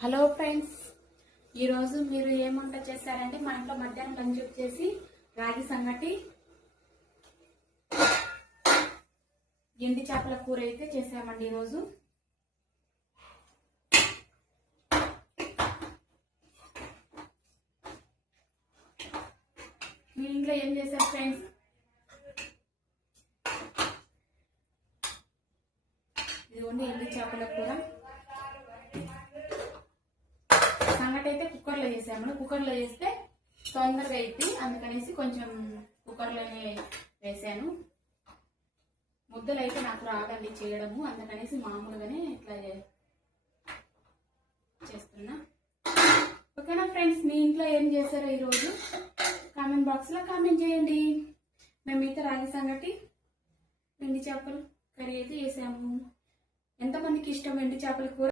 Hello friends ఈరోజు మీరు ఏం వంట చేశారంటే మా ఇంట్లో మధ్యాహ్నం లంచ్ వచ్చేసి రాగి సంగటి ఎండి చేపల కూర అయితే చేసామండి ఈరోజు. మీ ఇంట్లో ఏం చేశారు ఫ్రెండ్స్? ఇది ఇదిగోండి ఎండి చేపల కూర. అయితే కుక్కర్లో చేసాము. కుక్కర్లో చేస్తే తొందరగా అయితే అందుకనేసి కొంచెం కుక్కర్లోనే వేసాను. ముద్దలు అయితే నాకు రాదండి చేయడము. అందుకనేసి మామూలుగానే ఇట్లా చేస్తున్నా. ఓకేనా ఫ్రెండ్స్ మీ ఇంట్లో ఏం చేశారో ఈరోజు? కామెంట్ బాక్స్లో కామెంట్ చేయండి. మేము మేమైతే రాగి సంగటి ఎండి చేపలు కర్రీ అయితే చేసాము. ఎంతమందికి ఇష్టం ఎండి చేపల కూర?